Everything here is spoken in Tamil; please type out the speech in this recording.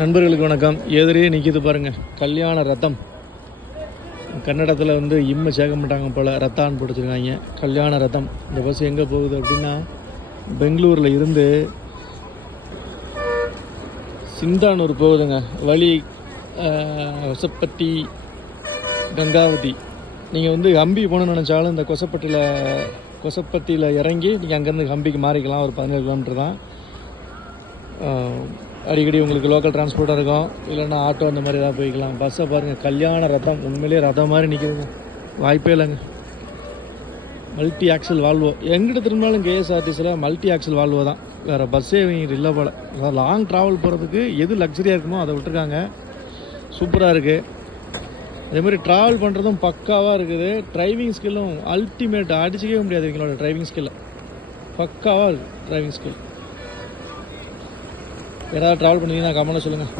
நண்பர்களுக்கு வணக்கம். எதிரே நிற்கிது பாருங்கள், கல்யாண ரதம். கன்னடத்தில் இம்மை சேர்க்க மாட்டாங்க போல், ரத்தான்னு பிடிச்சிருக்காங்க. கல்யாண ரதம். இந்த பஸ் எங்கே போகுது அப்படின்னா, பெங்களூரில் இருந்து சிந்தானூர் போகுதுங்க. வழி கொசப்பட்டி, கங்காவதி. நீங்கள் ஹம்பி போகணுன்னு நினச்சாலும் இந்த கொசப்பட்டியில் இறங்கி நீங்கள் அங்கேருந்து ஹம்பிக்கு மாறிக்கலாம். ஒரு 17 கிலோமீட்டர் தான். அடிக்கடி உங்களுக்கு லோக்கல் டிரான்ஸ்போர்ட்டாக இருக்கும், இல்லைன்னா ஆட்டோ அந்த மாதிரி ஏதாவது போய்க்கலாம். பஸ்ஸை பாருங்கள், கல்யாண ரதம். உண்மையிலே ரதம் மாதிரி நிற்கிதுங்க, வாய்ப்பே இல்லைங்க. Multi axle Volvo. எங்கிட்ட திரும்பினாலும் கேஎஸ்ஆர்டிசியில் மல்டி ஆக்சல் வால்வோ தான், வேறு பஸ்ஸே இவங்க இல்லை போல். அதாவது லாங் ட்ராவல் போகிறதுக்கு எது லக்ஸரியாக இருக்குமோ அதை விட்டுருக்காங்க. சூப்பராக இருக்குது. அதேமாதிரி ட்ராவல் பண்ணுறதும் பக்காவாக இருக்குது. டிரைவிங் ஸ்கில்லும் அல்டிமேட், அடிச்சிக்கவே முடியாது எங்களோட டிரைவிங் ஸ்கில்லை. பக்காவாக இருக்குது டிரைவிங் ஸ்கில். யாராவது ட்ராவல் பண்ணிங்கன்னா கமெண்ட்டில் சொல்லுங்கள்.